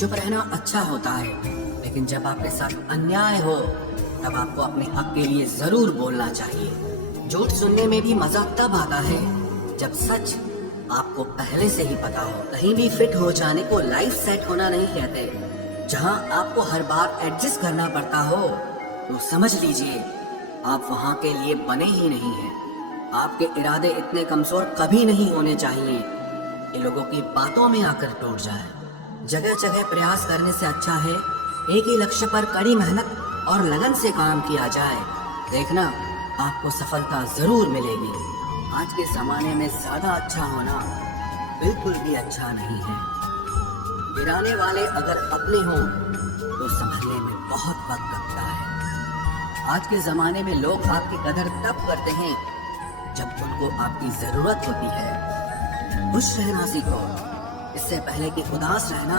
चुप रहना अच्छा होता है, लेकिन जब आपके साथ अन्याय हो तब आपको अपने हक के लिए जरूर बोलना चाहिए। झूठ सुनने में भी मजा तब आता है जब सच आपको पहले से ही पता हो। कहीं भी फिट हो जाने को लाइफ सेट होना नहीं कहते। जहां आपको हर बार एडजस्ट करना पड़ता हो तो समझ लीजिए आप वहां के लिए बने ही नहीं हैं। आपके इरादे इतने कमजोर कभी नहीं होने चाहिए कि लोगों की बातों में आकर टूट जाए। जगह जगह प्रयास करने से अच्छा है एक ही लक्ष्य पर कड़ी मेहनत और लगन से काम किया जाए। देखना आपको सफलता जरूर मिलेगी। आज के जमाने में ज्यादा अच्छा होना बिल्कुल भी अच्छा नहीं है। गिराने वाले अगर अपने हों तो संभलने में बहुत वक्त लगता है। आज के जमाने में लोग आपकी कदर तब करते हैं जब उनको आपकी जरूरत होती है। खुश रहना सीखो, इससे पहले कि उदास रहना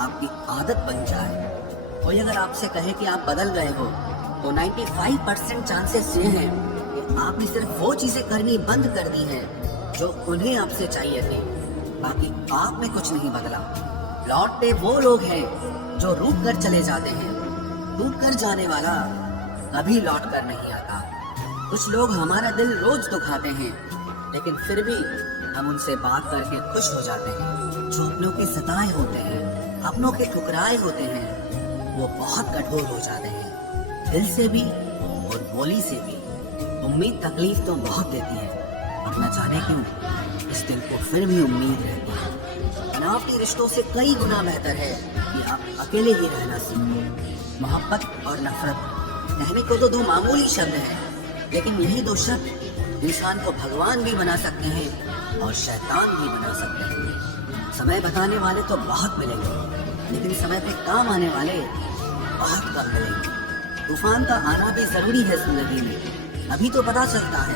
आपकी आदत बन जाए। कोई अगर आपसे कहे कि आप बदल गए हो तो 95% चांसेस ये हैं कि आपने सिर्फ वो चीजें करनी बंद कर दी हैं जो उन्हें आपसे चाहिए थी। बाकी आप में कुछ नहीं बदला। लौटते वो लोग हैं जो रूठ कर चले जाते हैं। टूट कर जाने वाला कभी लौट कर नहीं आता। कुछ लोग हमारा दिल रोज दुखाते हैं, लेकिन फिर भी हम उनसे बात करके खुश हो जाते हैं। जो अपनों के सताए होते हैं, अपनों के ठुकराए होते हैं, वो बहुत कठोर हो जाते हैं, दिल से भी और बोली से भी। उम्मीद तकलीफ तो बहुत देती है, पर न जाने क्यों इस दिल को फिर भी उम्मीद रहती है। बनावटी रिश्तों से कई गुना बेहतर है कि आप अकेले ही रहना सीखो। मोहब्बत और नफरत कहने को तो दो मामूली शब्द हैं, लेकिन यही दो शब्द इंसान को भगवान भी बना सकते हैं और शैतान भी बना सकते हैं। समय बताने वाले तो बहुत मिलेंगे, लेकिन समय पे काम आने वाले बहुत कम मिलेंगे। तूफान का आना भी जरूरी है जिंदगी में। अभी तो पता चलता है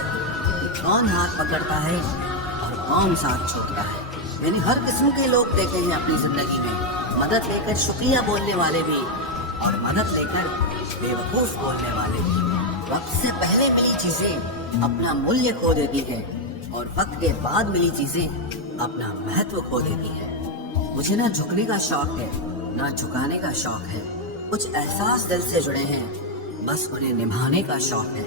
कि कौन हाथ पकड़ता है और कौन साथ छोड़ता है। मैंने हर किस्म के लोग देखे हैं अपनी जिंदगी में। मदद लेकर शुक्रिया बोलने वाले भी और मदद लेकर बेवकूफ बोलने वाले भी। वक्त से पहले मिली चीजें अपना मूल्य खो देती है और वक्त के बाद मिली चीजें अपना महत्व खो देती है। मुझे ना झुकने का शौक है ना झुकाने का शौक है। कुछ एहसास दिल से जुड़े हैं, बस उन्हें निभाने का शौक है।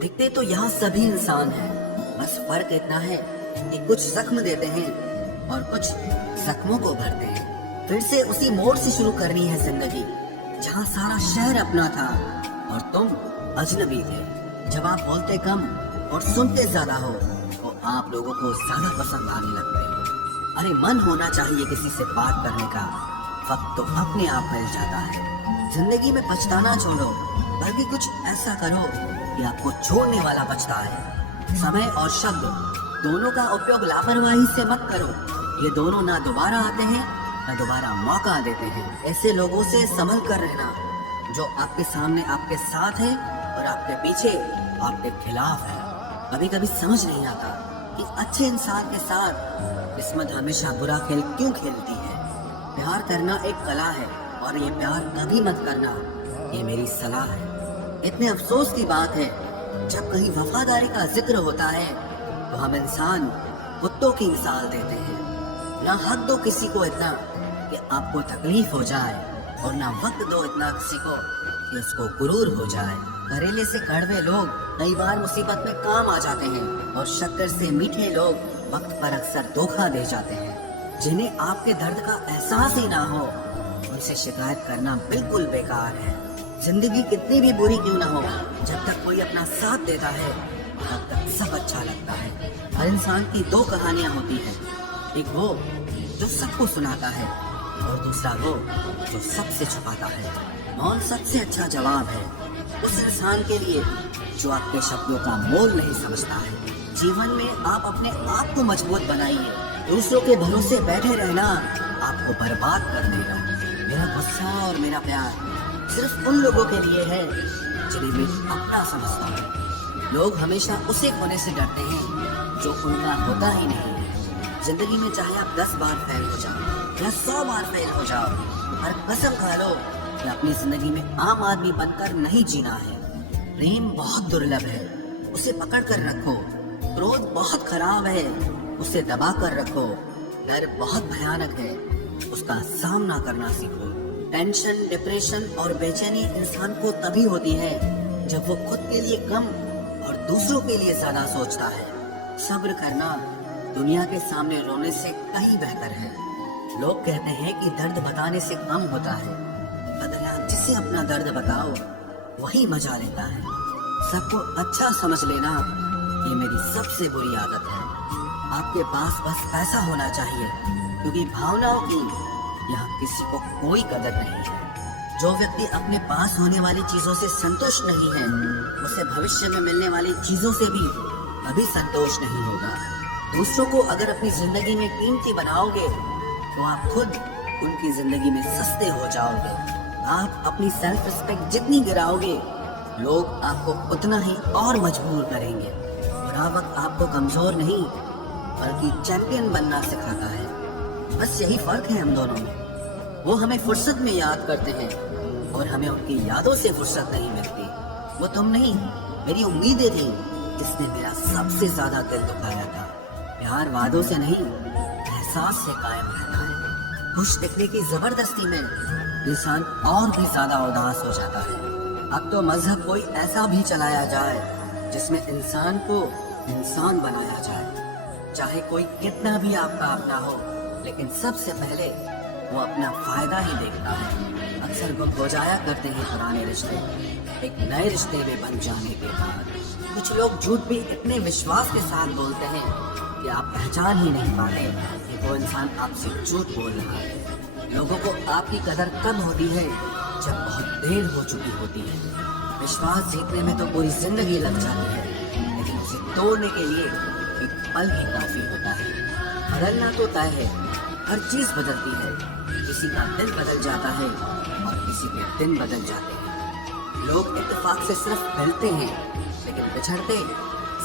दिखते तो यहाँ सभी इंसान हैं, बस फर्क इतना है कि कुछ जख्म देते हैं और कुछ जख्मों को भरते हैं। फिर से उसी मोड़ से शुरू करनी है जिंदगी जहाँ सारा शहर अपना था और तुम अजनबी थे। जब आप बोलते कम और सुनते ज्यादा हो तो आप लोगों को ज्यादा पसंद आने लगते हो। अरे मन होना चाहिए किसी से बात करने का, वक्त तो अपने आप मिल जाता है। जिंदगी में पछताना छोड़ो, बल्कि कुछ ऐसा करो कि आपको छोड़ने वाला पछताए। समय और शब्द दोनों का उपयोग लापरवाही से मत करो। ये दोनों ना दोबारा आते हैं ना दोबारा मौका देते हैं। ऐसे लोगों से संभल कर रहना जो आपके सामने आपके साथ है और आपके पीछे आपके खिलाफ है। कभी कभी समझ नहीं आता कि अच्छे इंसान के साथ किस्मत हमेशा बुरा खेल क्यों खेलती है। प्यार करना एक कला है और ये प्यार कभी मत करना, ये मेरी सलाह है। इतने अफसोस की बात है जब कहीं वफादारी का जिक्र होता है तो हम इंसान कुत्तों की मिसाल देते हैं। ना हक दो किसी को इतना कि आपको तकलीफ हो जाए और ना वक्त दो इतना किसी को कि उसको गुरूर हो जाए। करेले से कड़वे लोग कई बार मुसीबत में काम आ जाते हैं और शक्कर से मीठे लोग वक्त पर अक्सर धोखा दे जाते हैं। जिन्हें आपके दर्द का एहसास ही ना हो उनसे शिकायत करना बिल्कुल बेकार है। जिंदगी कितनी भी बुरी क्यों ना हो, जब तक कोई अपना साथ देता है तब तक सब अच्छा लगता है। हर इंसान की दो कहानियां होती हैं, एक वो जो सबको सुनाता है और दूसरा वो जो सबसे छुपाता है। मौन सबसे अच्छा जवाब है उस इंसान के लिए जो आपके शब्दों का मोल नहीं समझता है। जीवन में आप अपने आप को मजबूत बनाइए। दूसरों के भरोसे बैठे रहना आपको बर्बाद कर देगा। मेरा गुस्सा और मेरा प्यार सिर्फ उन लोगों के लिए है जिन्हें मैं अपना समझता हूँ। लोग हमेशा उसे खोने से डरते हैं जो उनका होता ही नहीं है। जिंदगी में चाहे आप 10 बार फेल हो जाओ या 100 बार फेल हो जाओ, पर कसम खा लो कि अपनी जिंदगी में आम आदमी बनकर नहीं जीना है। प्रेम बहुत दुर्लभ है, उसे पकड़ कर रखो। क्रोध बहुत खराब है, उसे दबा कर रखो। डर बहुत भयानक है, उसका सामना करना सीखो। टेंशन, डिप्रेशन और बेचैनी इंसान को तभी होती है जब वो खुद के लिए कम और दूसरों के लिए ज्यादा सोचता है। सब्र करना दुनिया के सामने रोने से कहीं बेहतर है। लोग कहते हैं कि दर्द बताने से कम होता है, मगर यहाँ जिसे अपना दर्द बताओ वही मजा लेता है। सबको अच्छा समझ लेना ये मेरी सबसे बुरी आदत है। आपके पास बस पैसा होना चाहिए, क्योंकि भावनाओं की यहाँ किसी को कोई कदर नहीं है। जो व्यक्ति अपने पास होने वाली चीजों से संतुष्ट नहीं है, उसे भविष्य में मिलने वाली चीजों से भी कभी संतोष नहीं होगा। दूसरों को अगर अपनी जिंदगी में कीमती बनाओगे तो आप खुद उनकी जिंदगी में सस्ते हो जाओगे। आप अपनी सेल्फ रिस्पेक्ट जितनी गिराओगे, लोग आपको उतना ही और मजबूर करेंगे। बुरा वक्त आपको कमजोर नहीं बल्कि चैंपियन बनना सिखाता है। बस यही फर्क है हम दोनों में। वो हमें फुर्सत में याद करते हैं और हमें उनकी यादों से फुर्सत नहीं मिलती। वो तुम नहीं, मेरी उम्मीदें थी जिसने मेरा सबसे ज्यादा दिल दुखाया था। प्यार वादों से नहीं, एहसास से कायम रहता है। खुश दिखने की जबरदस्ती में इंसान और भी ज्यादा उदास हो जाता है। अब तो मजहब कोई ऐसा भी चलाया जाए जिसमें इंसान को इंसान बनाया जाए। चाहे कोई कितना भी आपका अपना हो, लेकिन सबसे पहले वो अपना फायदा ही देखता है। अक्सर गुम हो जाया करते हैं पुराने रिश्ते एक नए रिश्ते में बन जाने के बाद। कुछ लोग झूठ भी इतने विश्वास के साथ बोलते हैं कि आप पहचान ही नहीं पाते कि वो इंसान आपसे झूठ बोल रहा है। लोगों को आपकी कदर तब होती है जब बहुत देर हो चुकी होती है। विश्वास जीतने में तो पूरी जिंदगी लग जाती है, लेकिन उसे तोड़ने के लिए एक पल ही काफी होता है। बदलना तो तय है, हर चीज बदलती है। किसी का दिल बदल जाता है और किसी के दिन बदल जाते हैं। लोग इत्तेफाक से सिर्फ मिलते हैं, लेकिन बिछड़ते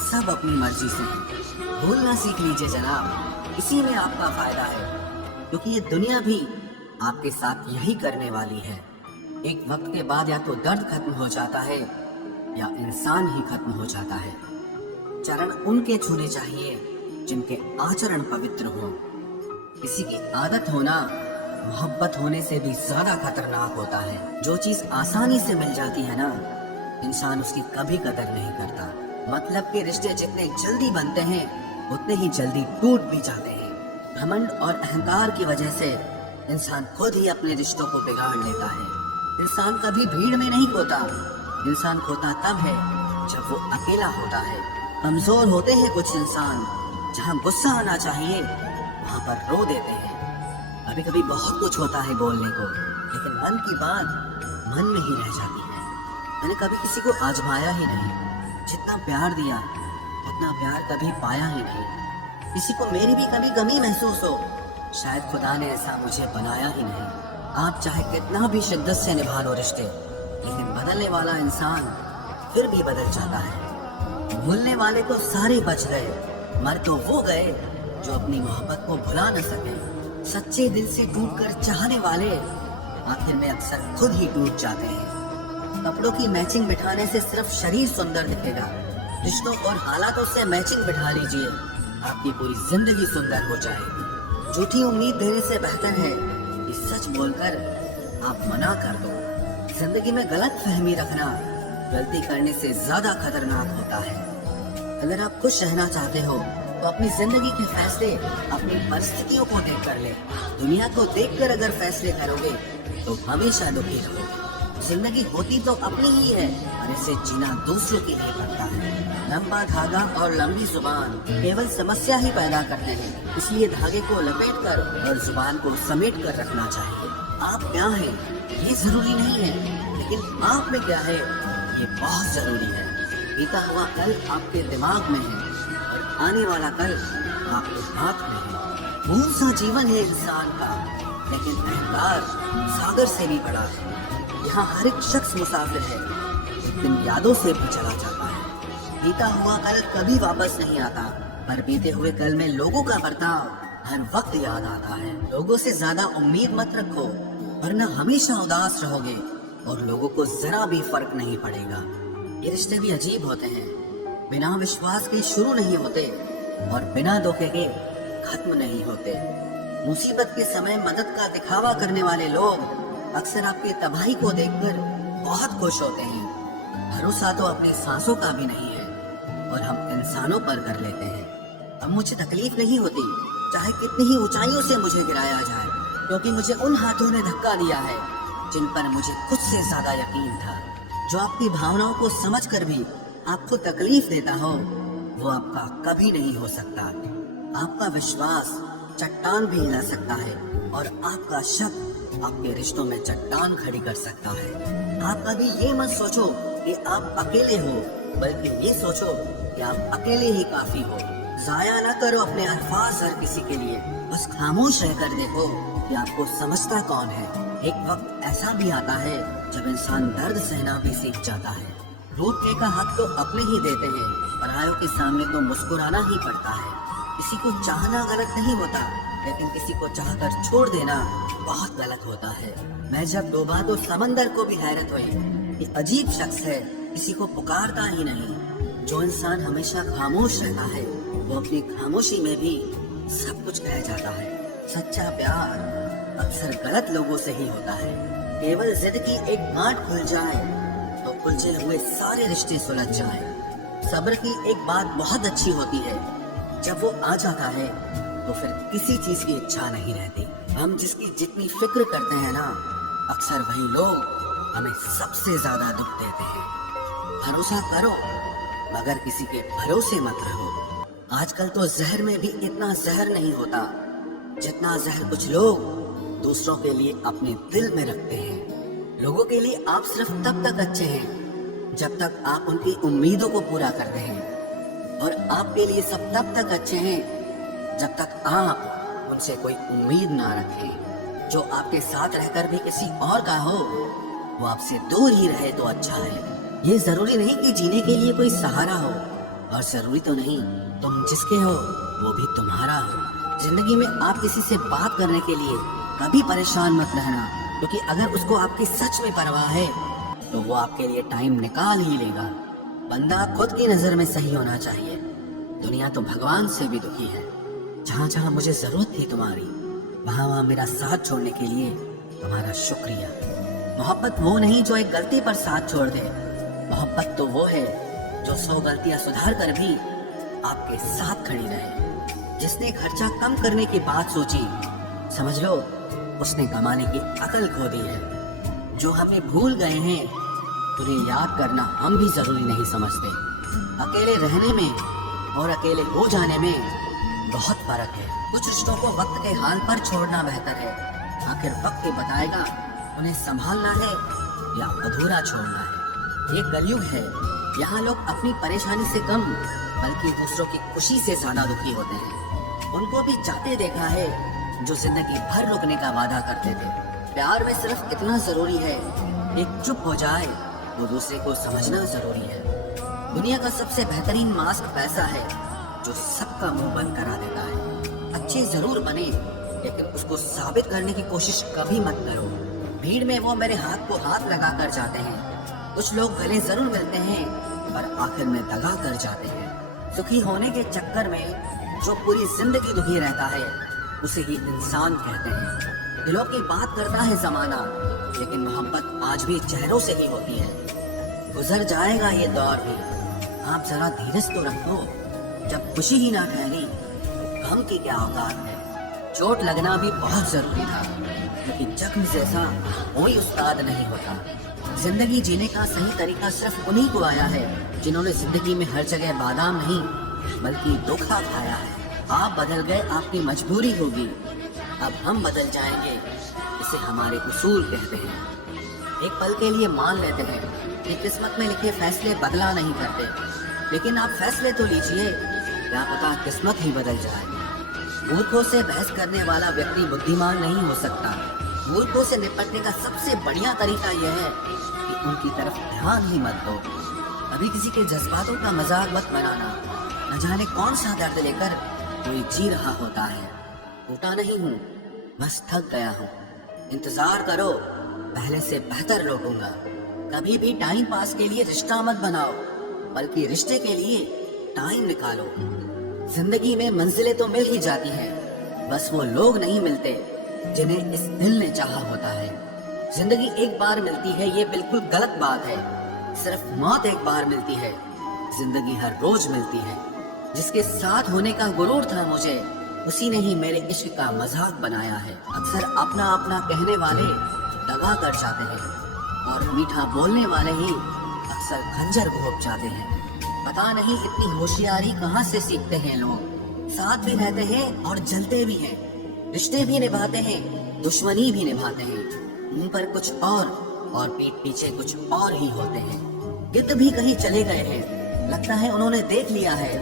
सब अपनी मर्जी से हैं। भूलना सीख लीजिए जनाब, इसी में आपका फायदा है, क्योंकि ये दुनिया भी आपके साथ यही करने वाली है। एक वक्त के बाद या तो दर्द खत्म हो जाता है या इंसान ही खत्म हो जाता है। चरण उनके छूने चाहिए जिनके आचरण पवित्र हो। किसी की आदत होना मोहब्बत होने से भी ज्यादा खतरनाक होता है। जो चीज आसानी से मिल जाती है ना, इंसान उसकी कभी कदर नहीं करता। मतलब के रिश्ते जितने जल्दी बनते हैं उतने ही जल्दी टूट भी जाते हैं। घमंड और अहंकार की वजह से इंसान खुद ही अपने रिश्तों को बिगाड़ लेता है। इंसान कभी भीड़ में नहीं खोता, इंसान खोता तब है जब वो अकेला होता है। कमजोर होते हैं कुछ इंसान, जहाँ गुस्सा आना चाहिए वहाँ पर रो देते हैं। कभी कभी बहुत कुछ होता है बोलने को, लेकिन मन की बात मन में ही रह जाती है। मैंने कभी किसी को आजमाया ही नहीं। जितना प्यार दिया उतना प्यार कभी पाया ही नहीं। किसी को मेरी भी कभी कमी महसूस हो, शायद खुदा ने ऐसा मुझे बनाया ही नहीं। आप चाहे कितना भी शिद्दत से निभा लो रिश्ते, लेकिन बदलने वाला इंसान फिर भी बदल जाता है। भूलने वाले तो सारे बच गए, मर तो वो गए जो अपनी मोहब्बत को भुला न सके। सच्चे दिल से टूटकर चाहने वाले आखिर में अक्सर खुद ही टूट जाते हैं। कपड़ों की मैचिंग बिठाने से सिर्फ शरीर सुंदर दिखेगा, रिश्तों और हालातों से मैचिंग बिठा लीजिए, आपकी पूरी जिंदगी सुंदर हो जाएगी। झूठी उम्मीद देने से बेहतर है कि सच बोलकर आप मना कर दो। जिंदगी में गलत फहमी रखना गलती करने से ज्यादा खतरनाक होता है। अगर आप खुश रहना चाहते हो तो अपनी जिंदगी के फैसले अपनी परिस्थितियों को देख कर ले। दुनिया को देखकर अगर फैसले करोगे तो हमेशा दुखी रहोगे। जिंदगी होती तो अपनी ही है, और इसे जीना दूसरों के लिए पड़ता है। लंबा धागा और लंबी जुबान केवल समस्या ही पैदा करते हैं, इसलिए धागे को लपेट कर और जुबान को समेट कर रखना चाहिए। आप क्या हैं ये जरूरी नहीं है, लेकिन आप में क्या है ये बहुत जरूरी है। बीता हुआ कल आपके दिमाग में है और आने वाला कल आपके हाथ में है। भूल सा जीवन है इंसान का, लेकिन अहंकार सागर से भी बड़ा है। यहाँ हर एक शख्स मुसाफिर है, एक दिन यादों से भी चला जाता है। बीता हुआ कल कभी वापस नहीं आता, पर बीते हुए कल में लोगों का बर्ताव हर वक्त याद आता है। लोगों से ज्यादा उम्मीद मत रखो, वरना हमेशा उदास रहोगे और लोगों को जरा भी फर्क नहीं पड़ेगा। ये रिश्ते भी अजीब होते हैं, बिना विश्वास के शुरू नहीं होते और बिना धोखे के खत्म नहीं होते। मुसीबत के समय मदद का दिखावा करने वाले लोग अक्सर आपकी तबाही को देखकर बहुत खुश होते हैं। भरोसा तो अपनी सांसों का भी नहीं है और हम इंसानों पर कर लेते हैं। अब मुझे तकलीफ नहीं होती चाहे कितनी ही ऊंचाइयों से मुझे गिराया जाए, क्योंकि मुझे उन हाथों ने धक्का दिया है जिन पर मुझे खुद से ज्यादा यकीन था। जो आपकी भावनाओं को समझकर भी आपको तकलीफ देता हो वो आपका कभी नहीं हो सकता। आपका विश्वास चट्टान भी हिला सकता है और आपका शक आपके रिश्तों में चट्टान खड़ी कर सकता है। आप कभी ये मत सोचो कि आप अकेले हो, बल्कि ये सोचो कि आप अकेले ही काफी हो। जाया न करो अपने अल्फाज हर किसी के लिए, बस खामोश रहकर देखो कि आपको समझता कौन है। एक वक्त ऐसा भी आता है जब इंसान दर्द सहना भी सीख जाता है। रूठने का हक तो अपने ही देते हैं, परायों के सामने तो मुस्कुराना ही पड़ता है। किसी को चाहना गलत नहीं होता, लेकिन किसी को चाहकर छोड़ देना बहुत गलत होता है। मैं जब डूबा तो समंदर को भी हैरत हुई। ये अजीब शख्स है, किसी को पुकारता ही नहीं। जो इंसान हमेशा खामोश रहता है वो अपनी खामोशी में भी सब कुछ कह जाता है। सच्चा प्यार अक्सर गलत लोगों से ही होता है। केवल जिद की एक गांठ खुल जाए तो उलझे हुए सारे रिश्ते सुलझ जाए। सब्र की एक बात बहुत अच्छी होती है, जब वो आ जाता है तो फिर किसी चीज की इच्छा नहीं रहती। हम जिसकी जितनी फिक्र करते हैं ना, अक्सर वही लोग हमें सबसे ज्यादा दुख देते हैं। भरोसा करो मगर किसी के भरोसे मत रहो। आजकल तो जहर में भी इतना जहर नहीं होता जितना जहर कुछ लोग दूसरों के लिए अपने दिल में रखते हैं। लोगों के लिए आप सिर्फ तब तक अच्छे हैं जब तक आप उनकी उम्मीदों को पूरा करते हैं, और आपके लिए सब तब तक अच्छे हैं जब तक आप उनसे कोई उम्मीद ना रखें। जो आपके साथ रहकर भी किसी और का हो वो आपसे दूर ही रहे तो अच्छा है। ये जरूरी नहीं कि जीने के लिए कोई सहारा हो, और जरूरी तो नहीं तुम जिसके हो वो भी तुम्हारा हो। जिंदगी में आप किसी से बात करने के लिए कभी परेशान मत रहना, क्योंकि अगर उसको आपकी सच में परवाह है तो वो आपके लिए टाइम निकाल ही लेगा। बंदा खुद की नजर में सही होना चाहिए। दुनिया तो भगवान से भी दुखी है। जहाँ जहाँ मुझे जरूरत थी तुम्हारी, वहाँ वहाँ मेरा साथ छोड़ने के लिए तुम्हारा शुक्रिया। मोहब्बत वो नहीं जो एक गलती पर साथ छोड़ दे। मोहब्बत तो वो है जो 100 गलतियां सुधार कर भी आपके साथ खड़ी रहे। जिसने खर्चा कम करने की बात सोची, समझ लो उसने कमाने की अकल खो दी है। जो हमें भूल गए हैं उन्हें याद करना हम भी जरूरी नहीं समझते। अकेले रहने में और अकेले हो जाने में बहुत फर्क है। कुछ रिश्तों को वक्त के हाल पर छोड़ना बेहतर है। आखिर वक्त ही बताएगा उन्हें संभालना है या अधूरा छोड़ना है। ये कलयुग है, यहाँ लोग अपनी परेशानी से कम बल्कि दूसरों की खुशी से ज्यादा दुखी होते हैं। उनको भी जाते देखा है जो जिंदगी भर रुकने का वादा करते थे। प्यार में सिर्फ इतना जरूरी है, एक चुप हो जाए तो दूसरे को समझना जरूरी है। दुनिया का सबसे बेहतरीन मास्क पैसा है जो सबका मुंह बंद करा देता है। अच्छे जरूर बने, लेकिन उसको साबित करने की कोशिश कभी मत करो। भीड़ में वो मेरे हाथ को हाथ लगा कर जाते हैं। कुछ लोग गले जरूर मिलते हैं पर आखिर में दगा कर जाते हैं। सुखी होने के चक्कर में जो पूरी जिंदगी दुखी रहता है उसे ही इंसान कहते हैं। दिलों की बात करता है जमाना, लेकिन मोहब्बत आज भी चेहरों से ही होती है। गुजर जाएगा ये दौर भी, आप जरा धीरज तो रखो। जब खुशी ही ना ठहरी तो गम की क्या औकात है। चोट लगना भी बहुत जरूरी था, लेकिन जख्म जैसा कोई उस्ताद नहीं होता। जिंदगी जीने का सही तरीका सिर्फ उन्हीं को आया है जिन्होंने जिंदगी में हर जगह बादाम नहीं बल्कि धोखा खाया है। आप बदल गए, आपकी मजबूरी होगी, अब हम बदल जाएंगे, इसे हमारे उसूल कहते हैं। एक पल के लिए मान लेते हैं कि किस्मत में लिखे फैसले बदला नहीं करते, लेकिन आप फैसले तो लीजिए, क्या पता किस्मत ही बदल जाए। मूर्खों से बहस करने वाला व्यक्ति बुद्धिमान नहीं हो सकता। मूर्खों से निपटने का सबसे बढ़िया तरीका यह है कि उनकी तरफ ध्यान ही मत दो। अभी किसी के जज्बातों का मजाक मत बनाना। न जाने कौन सा दर्द लेकर कोई जी रहा होता है। टूटा नहीं हूँ, बस थक गया हूँ। इंतजार करो, पहले से बेहतर लौटूंगा। कभी भी टाइम पास के लिए रिश्ता मत बनाओ, बल्कि रिश्ते के लिए टाइम निकालो। जिंदगी में मंजिलें तो मिल ही जाती हैं, बस वो लोग नहीं मिलते जिन्हें इस दिल ने चाहा होता है। जिंदगी एक बार मिलती है ये बिल्कुल गलत बात है। सिर्फ मौत एक बार मिलती है, जिंदगी हर रोज मिलती है। जिसके साथ होने का गुरूर था मुझे, उसी ने ही मेरे इश्क का मजाक बनाया है। अक्सर अपना अपना कहने वाले दगा कर जाते हैं और मीठा बोलने वाले ही अक्सर खंजर घोंप जाते हैं। पता नहीं इतनी होशियारी कहाँ से सीखते हैं लोग। साथ भी रहते हैं और जलते भी हैं, रिश्ते भी निभाते हैं, दुश्मनी भी निभाते हैं। मुंह पर कुछ और पीठ पीछे कुछ और ही होते हैं। गिद्ध भी कहीं चले गए हैं, लगता है उन्होंने देख लिया है।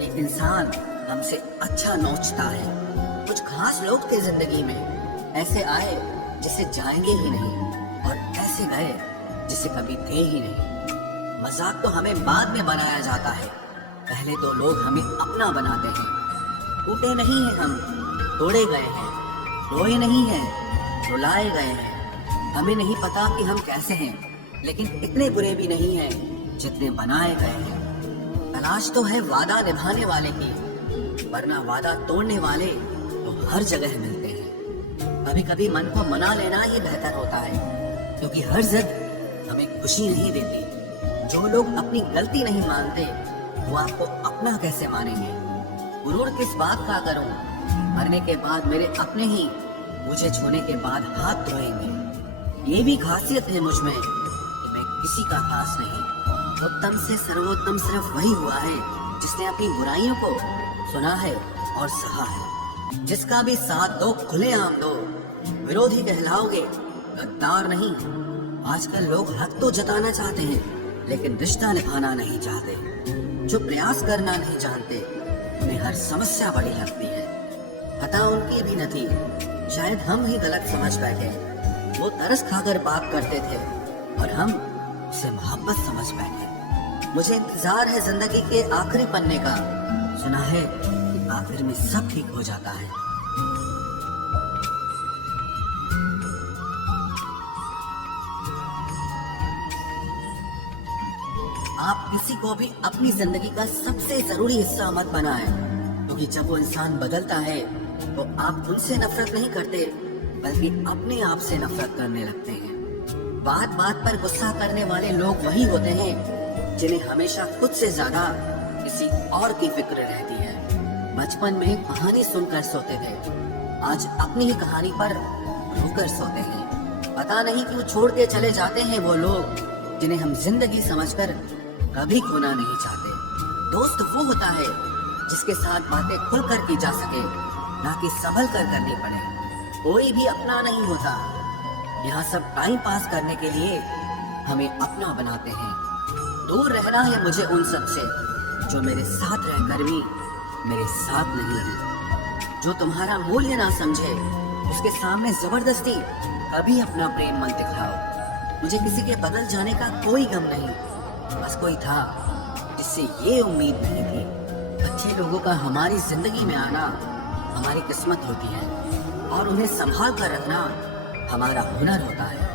एक इंसान हमसे अच्छा नोचता है। कुछ खास लोग थे जिंदगी में, ऐसे आए जिसे जाएंगे ही नहीं और ऐसे गए जिसे कभी थे ही नहीं। मजाक तो हमें बाद में बनाया जाता है, पहले तो लोग हमें अपना बनाते हैं। टूटे नहीं हैं हम, तोड़े गए हैं, रोए नहीं हैं, रुलाए गए हैं। हमें नहीं पता कि हम कैसे हैं, लेकिन इतने बुरे भी नहीं हैं जितने बनाए गए हैं। तलाश तो है वादा निभाने वाले की, वरना वादा तोड़ने वाले तो हर जगह मिलते हैं। कभी कभी मन को मना लेना ही बेहतर होता है, क्योंकि हर जिद हमें खुशी नहीं देती। जो लोग अपनी गलती नहीं मानते, वो आपको अपना कैसे मानेंगे। गुरूर किस बात का करूं, मरने के बाद मेरे अपने ही मुझे छूने के बाद हाथ धोएंगे। ये भी खासियत है मुझ में कि मैं किसी का खास नहीं। उत्तम से सर्वोत्तम सिर्फ वही हुआ है जिसने अपनी बुराइयों को सुना है और सहा है। जिसका भी साथ दो खुलेआम दो, विरोधी कहलाओगे, गद्दार नहीं। आजकल लोग हक तो जताना चाहते हैं, लेकिन रिश्ता निभाना नहीं चाहते। जो प्रयास करना नहीं जानते, उन्हें हर समस्या बड़ी लगती है। पता उनकी भी न थी, शायद हम ही गलत समझ बैठे। वो तरस खाकर बात करते थे और हम उसे मोहब्बत समझ बैठे। मुझे इंतजार है जिंदगी के आखिरी पन्ने का। सुना है कि आखिर में सब ठीक हो जाता है। आप किसी को भी अपनी जिंदगी का सबसे जरूरी हिस्सा मत बनाएं, क्योंकि जब वो इंसान बदलता है तो आप उनसे नफरत नहीं करते, बल्कि अपने आप से नफरत करने लगते हैं। बात बात पर गुस्सा करने वाले लोग वही होते हैं जिन्हें हमेशा खुद से ज्यादा किसी और की फिक्र रहती है। बचपन में कहानी सुनकर सोते थे, आज अपनी ही कहानी पर रोकर सोते हैं। पता नहीं क्यों छोड़ के चले जाते हैं वो लोग जिन्हें हम जिंदगी समझकर कभी खोना नहीं चाहते। दोस्त वो होता है जिसके साथ बातें खुलकर की जा सके, ना कि संभल कर करनी पड़े। कोई भी अपना नहीं होता, यहाँ सब टाइम पास करने के लिए हमें अपना बनाते हैं। दूर रहना है मुझे उन सब से जो मेरे साथ रहकर भी मेरे साथ नहीं है। जो तुम्हारा मूल्य ना समझे, उसके सामने जबरदस्ती कभी अपना प्रेम मत दिखाओ। मुझे किसी के बदल जाने का कोई गम नहीं, बस कोई था जिससे ये उम्मीद नहीं थी। अच्छे लोगों का हमारी जिंदगी में आना हमारी किस्मत होती है, और उन्हें संभाल कर रखना हमारा हुनर होता है।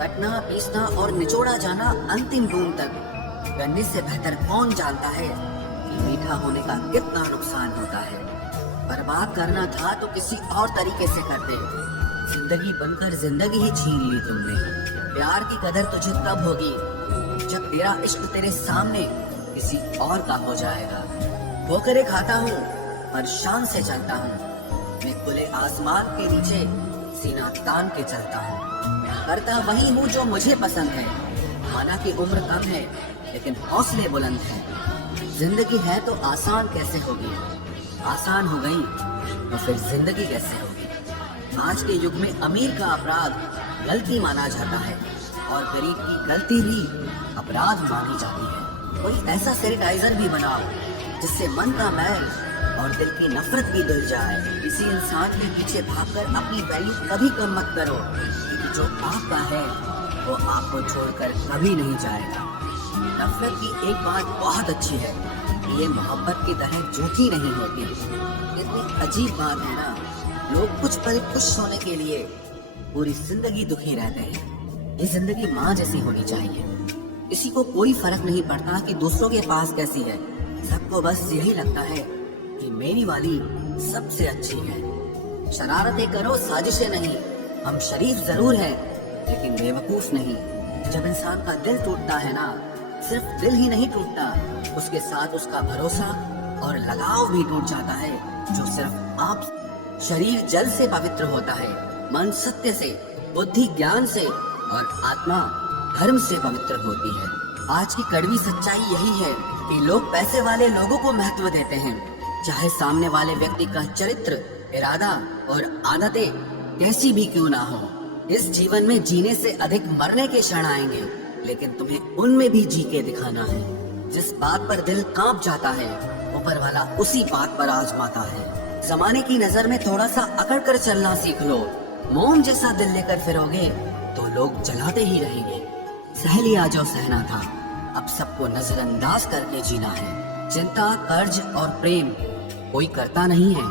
कटना, पीसना और निचोड़ा जाना अंतिम बूंद तक करने से बेहतर कौन जानता है कि मीठा होने का कितना नुकसान होता है। बर्बाद करना था तो किसी और तरीके से करते। जिंदगी बनकर जिंदगी ही छीन ली तुमने। प्यार की कदर तुझे तब होगी जब तेरा इश्क तेरे सामने किसी और का हो जाएगा। ठोकरें खाता हूँ पर शान से चलता हूँ। मैं खुले आसमान के नीचे सीना तान के चलता हूँ। करता वही हूँ जो मुझे पसंद है। माना कि उम्र कम है, लेकिन हौसले बुलंद हैं। जिंदगी है तो आसान कैसे होगी? आसान हो गई तो फिर जिंदगी कैसे होगी? आज के युग में अमीर का अपराध गलती माना जाता है और गरीब की गलती भी अपराध मानी जाती है। कोई ऐसा सैनिटाइजर भी बनाओ जिससे मन का मैल और दिल की नफरत भी धुल जाए। किसी इंसान के पीछे भागकर अपनी वैल्यू कभी कम मत करो, क्योंकि जो आपका है वो आपको छोड़कर कभी नहीं जाएगा। नफरत की एक बात बहुत अच्छी है कि ये मोहब्बत की तरह झूठी नहीं होती। इतनी अजीब बात है ना, लोग कुछ पल खुश होने के लिए पूरी जिंदगी दुखी रहते हैं। ये जिंदगी माँ जैसी होनी चाहिए। किसी को कोई फर्क नहीं पड़ता कि दूसरों के पास कैसी है। सबको बस यही लगता है कि मेरी वाली सबसे अच्छी है। शरारतें करो, साजिशें नहीं। हम शरीफ जरूर हैं, लेकिन बेवकूफ नहीं। जब इंसान का दिल टूटता है ना, सिर्फ दिल ही नहीं टूटता, उसके साथ उसका भरोसा और लगाव भी टूट जाता है। जो सिर्फ आप शरीर जल से पवित्र होता है, मन सत्य से, बुद्धि ज्ञान से और आत्मा धर्म से पवित्र होती है। आज की कड़वी सच्चाई यही है कि लोग पैसे वाले लोगों को महत्व देते हैं, चाहे सामने वाले व्यक्ति का चरित्र, इरादा और आदतें कैसी भी क्यों ना हो। इस जीवन में जीने से अधिक मरने के क्षण आएंगे, लेकिन तुम्हें उनमें भी जी के दिखाना है। जिस बात पर दिल कांप जाता है, ऊपर वाला उसी बात पर आजमाता है। जमाने की नजर में थोड़ा सा अकड़ कर चलना सीख लो। मोम जैसा दिल लेकर फिरोगे तो लोग जलाते ही रहेंगे। सह लिया जो सहना था, अब सबको नजरअंदाज करके जीना है। चिंता, कर्ज और प्रेम कोई करता नहीं है,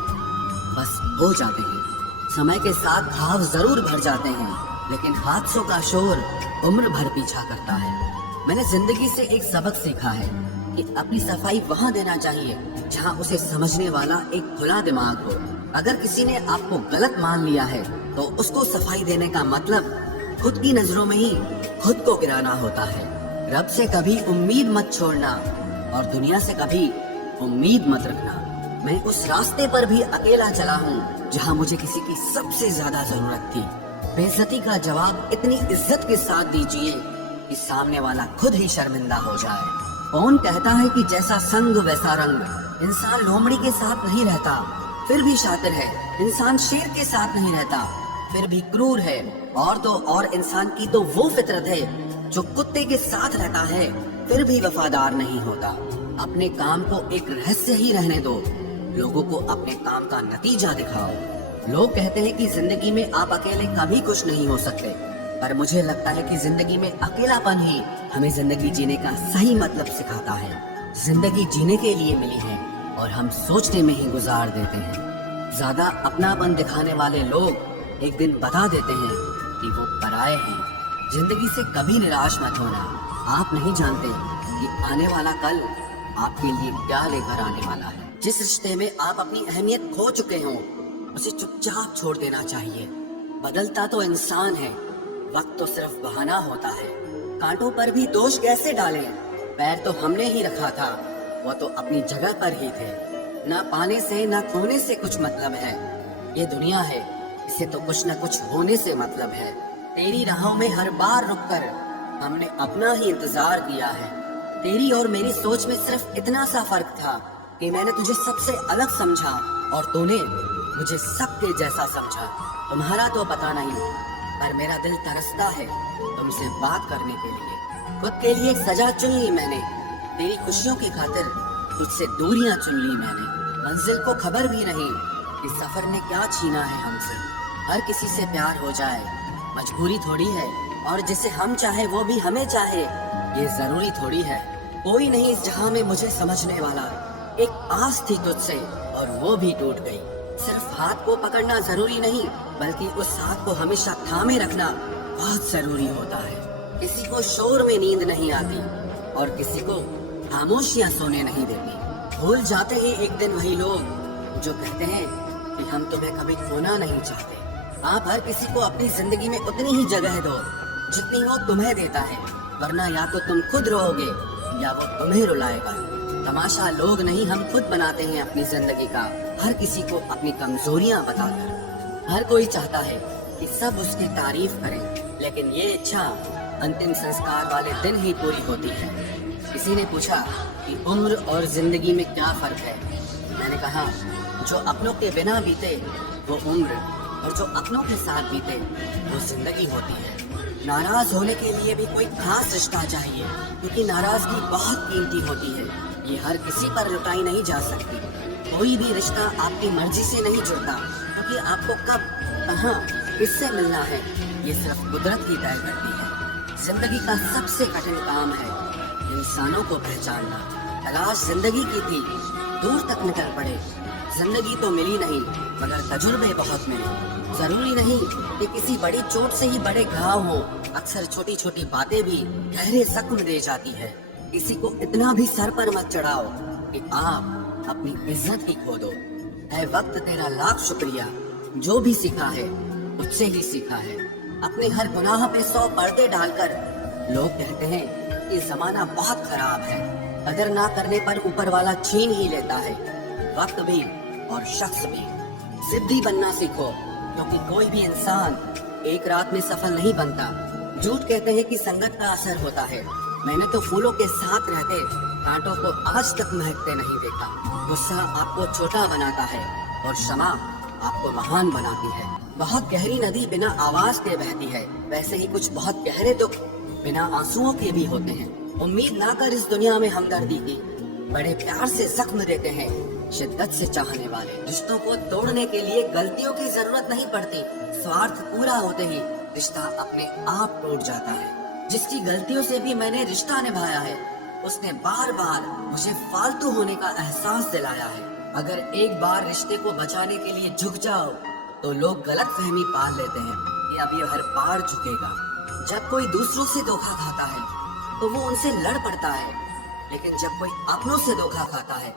बस हो जाते हैं। समय के साथ घाव जरूर भर जाते हैं, लेकिन हादसों का शोर उम्र भर पीछा करता है। मैंने जिंदगी से एक सबक सीखा है कि अपनी सफाई वहाँ देना चाहिए जहाँ उसे समझने वाला एक खुला दिमाग हो। अगर किसी ने आपको गलत मान लिया है तो उसको सफाई देने का मतलब खुद की नजरों में ही खुद को गिराना होता है। रब से कभी उम्मीद मत छोड़ना और दुनिया से कभी उम्मीद मत रखना। मैं उस रास्ते पर भी अकेला चला हूँ जहाँ मुझे किसी की सबसे ज्यादा जरूरत थी। बेइज्जती का जवाब इतनी इज्जत के साथ दीजिए कि सामने वाला खुद ही शर्मिंदा हो जाए। कौन कहता है कि जैसा संग वैसा रंग। इंसान लोमड़ी के साथ नहीं रहता फिर भी शातिर है, इंसान शेर के साथ नहीं रहता फिर भी क्रूर है, और तो और इंसान की तो वो फितरत है जो कुत्ते के साथ रहता है फिर भी वफादार नहीं होता। अपने काम को एक रहस्य ही रहने दो, लोगों को अपने काम का नतीजा दिखाओ। लोग कहते हैं कि जिंदगी में आप अकेले कभी कुछ नहीं हो सकते, पर मुझे लगता है कि जिंदगी में अकेलापन ही हमें जिंदगी जीने का सही मतलब सिखाता है। जिंदगी जीने के लिए मिली है और हम सोचने में ही गुजार देते हैं। ज्यादा अपनापन दिखाने वाले लोग एक दिन बता देते हैं कि वो पराये हैं। जिंदगी से कभी निराश मत होना। आप नहीं जानते कि आने वाला कल आपके लिए क्या लेकर आने वाला है। जिस रिश्ते में आप अपनी अहमियत खो चुके हो, उसे चुपचाप छोड़ देना चाहिए। बदलता तो इंसान है, वक्त तो सिर्फ बहाना होता है। कांटों पर भी दोष कैसे डालें? पैर तो हमने ही रखा था, वो तो अपनी जगह पर ही थे। ना पाने से ना खोने से कुछ मतलब है। ये दुनिया है, इसे तो कुछ न कुछ होने से मतलब है। तेरी राहों में हर बार रुककर हमने अपना ही इंतजार किया है। तेरी और मेरी सोच में सिर्फ इतना सा फर्क था कि मैंने तुझे सबसे अलग समझा और तूने मुझे सबके जैसा समझा। तुम्हारा तो पता नहीं, पर मेरा दिल तरसता है तुमसे बात करने के लिए। खुद के लिए एक सजा चुन ली मैंने, तेरी खुशियों की खातिर तुझसे दूरियां चुन ली मैंने। मंजिल को खबर भी नहीं कि सफर ने क्या छीना है हमसे। हर किसी से प्यार हो जाए मजबूरी थोड़ी है, और जिसे हम चाहे वो भी हमें चाहे ये जरूरी थोड़ी है। कोई नहीं इस जहां में मुझे समझने वाला। एक आस थी तुझसे और वो भी टूट गई। सिर्फ हाथ को पकड़ना जरूरी नहीं, बल्कि उस हाथ को हमेशा थामे रखना बहुत जरूरी होता है। किसी को शोर में नींद नहीं आती और किसी को खामोशियां सोने नहीं देती। भूल जाते हैं एक दिन वही लोग जो कहते हैं कि हम तुम्हें कभी खोना नहीं चाहते। आप हर किसी को अपनी जिंदगी में उतनी ही जगह दो जितनी वो तुम्हें देता है, वरना या तो तुम खुद रोओगे या वो तुम्हें रुलाएगा। तमाशा लोग नहीं, हम खुद बनाते हैं अपनी जिंदगी का, हर किसी को अपनी कमजोरियां बताकर। हर कोई चाहता है कि सब उसकी तारीफ करें, लेकिन ये इच्छा अंतिम संस्कार वाले दिन ही पूरी होती है। किसी ने पूछा कि उम्र और जिंदगी में क्या फर्क है। मैंने कहा, जो अपनों के बिना बीते वो उम्र, और जो अपनों के साथ बीते वो जिंदगी होती है। नाराज होने के लिए भी कोई खास रिश्ता चाहिए, क्योंकि नाराजगी बहुत कीमती होती है। ये हर किसी पर लुटाई नहीं जा सकती। कोई भी रिश्ता आपकी मर्जी से नहीं जुड़ता, क्योंकि आपको कब, कहाँ, किससे मिलना है ये सिर्फ कुदरत ही तय करती है। जिंदगी का सबसे कठिन काम है इंसानों को पहचानना। तलाश जिंदगी की थी, दूर तक निकल पड़े। जिंदगी तो मिली नहीं, मगर तजुर्बे बहुत मिले। जरूरी नहीं कि किसी बड़ी चोट से ही बड़े घाव हो, अक्सर छोटी छोटी बातें भी गहरे जख्म दे जाती है। किसी को इतना भी सर पर मत चढ़ाओ कि आप अपनी इज्जत ही खो दो। है वक्त तेरा लाख शुक्रिया जो भी सीखा है उससे ही सीखा है। अपने हर गुनाह पे 100 पर्दे डालकर लोग कहते हैं कि जमाना बहुत खराब है। कदर ना करने पर ऊपर वाला छीन ही लेता है, वक्त भी और शख्स भी। जिद्दी बनना सीखो, क्योंकि कोई भी इंसान एक रात में सफल नहीं बनता। झूठ कहते हैं कि संगत का असर होता है। मैंने तो फूलों के साथ रहते कांटों को आज तक महकते नहीं देखा। गुस्सा आपको छोटा बनाता है और क्षमा आपको महान बनाती है। बहुत गहरी नदी बिना आवाज के बहती है, वैसे ही कुछ बहुत गहरे दुख बिना आंसुओं के भी होते हैं। उम्मीद ना कर इस दुनिया में हमदर्दी की, बड़े प्यार से जख्म देते हैं शिद्दत से चाहने वाले। रिश्तों को तोड़ने के लिए गलतियों की जरूरत नहीं पड़ती, स्वार्थ पूरा होते ही रिश्ता अपने आप टूट जाता है। जिसकी गलतियों से भी मैंने रिश्ता निभाया है, उसने बार बार मुझे फालतू होने का एहसास दिलाया है। अगर एक बार रिश्ते को बचाने के लिए झुक जाओ तो लोग गलत फहमी पाल लेते हैं कि अब ये हर बार झुकेगा। जब कोई दूसरों से धोखा खाता है तो वो उनसे लड़ पड़ता है, लेकिन जब कोई अपनों से धोखा खाता है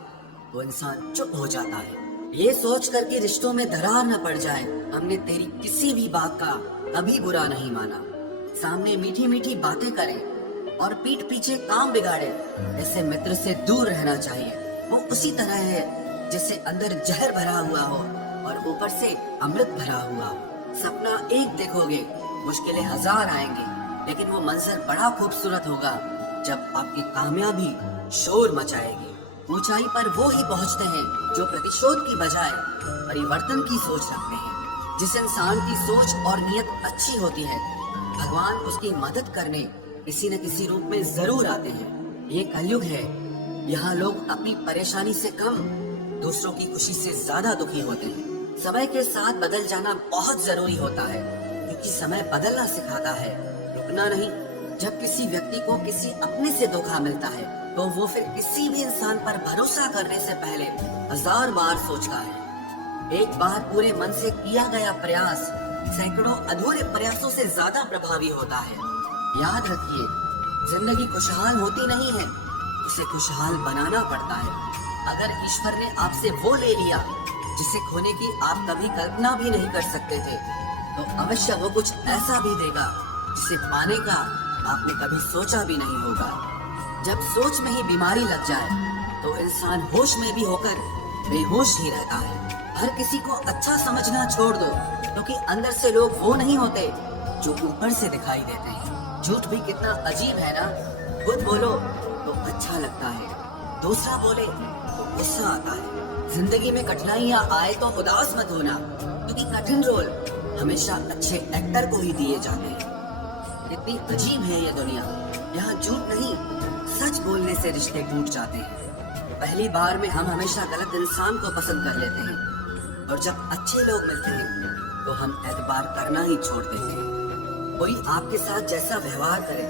तो इंसान चुप हो जाता है। ये सोच कर कि रिश्तों में दरार न पड़ जाए, हमने तेरी किसी भी बात का कभी बुरा नहीं माना। सामने मीठी मीठी बातें करें और पीठ पीछे काम बिगाड़े, ऐसे मित्र से दूर रहना चाहिए। वो उसी तरह है जैसे अंदर जहर भरा हुआ हो और ऊपर से अमृत भरा हुआ हो। सपना एक देखोगे, मुश्किलें 1000 आएंगी, लेकिन वो मंजर बड़ा खूबसूरत होगा जब आपकी कामयाबी शोर मचाएगी। ऊंचाई पर वो ही पहुंचते हैं जो प्रतिशोध की बजाय परिवर्तन की सोच रखते हैं। जिस इंसान की सोच और नियत अच्छी होती है, भगवान उसकी मदद करने किसी न किसी रूप में जरूर आते हैं। ये कलयुग है, यहाँ लोग अपनी परेशानी से कम दूसरों की खुशी से ज्यादा दुखी होते हैं। समय के साथ बदल जाना बहुत जरूरी होता है, क्योंकि समय बदलना सिखाता है, रुकना नहीं। जब किसी व्यक्ति को किसी अपने से धोखा मिलता है तो वो फिर किसी भी इंसान पर भरोसा करने से पहले 1000 बार सोचता है। एक बार पूरे मन से किया गया प्रयास सैकड़ों अधूरे प्रयासों से ज्यादा प्रभावी होता है। याद रखिए, जिंदगी खुशहाल होती नहीं है, उसे खुशहाल बनाना पड़ता है। अगर ईश्वर ने आपसे वो ले लिया जिसे खोने की आप कभी कल्पना भी नहीं कर सकते थे, तो अवश्य वो कुछ ऐसा भी देगा जिसे पाने का आपने कभी सोचा भी नहीं होगा। जब सोच में ही बीमारी लग जाए तो इंसान होश में भी होकर बेहोश ही रहता है। हर किसी को अच्छा समझना छोड़ दो, क्योंकि अंदर से लोग वो नहीं होते जो ऊपर से दिखाई देते हैं। झूठ भी कितना अजीब है ना। खुद बोलो तो अच्छा लगता है, दूसरा बोले तो गुस्सा आता है। जिंदगी में कठिनाइयां आए तो उदास मत होना, क्योंकि कठिन रोल हमेशा अच्छे एक्टर को ही दिए जाते हैं। कितनी अजीब है ये दुनिया, यहाँ झूठ नहीं सच बोलने से रिश्ते टूट जाते हैं। पहली बार में हम हमेशा गलत इंसान को पसंद कर लेते हैं, और जब अच्छे लोग मिलते हैं तो हम एतबार करना ही छोड़ देते हैं। कोई आपके साथ जैसा व्यवहार करे,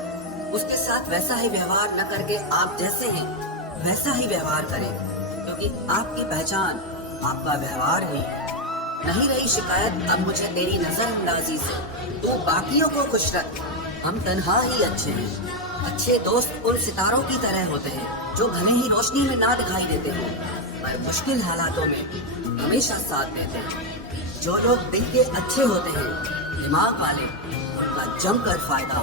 उसके साथ वैसा ही व्यवहार न करके आप जैसे हैं वैसा ही व्यवहार करें, क्योंकि आपकी पहचान आपका व्यवहार ही है। नहीं रही शिकायत अब मुझे तेरी नजरअंदाजी से, तू बाकियों को खुश रख, हम तन्हा ही अच्छे हैं। अच्छे दोस्त उन सितारों की तरह होते हैं जो भले ही रोशनी में ना दिखाई देते हो, पर मुश्किल हालातों में हमेशा साथ देते हैं। जो लोग दिल के अच्छे होते हैं, दिमाग वाले, उनका जमकर फायदा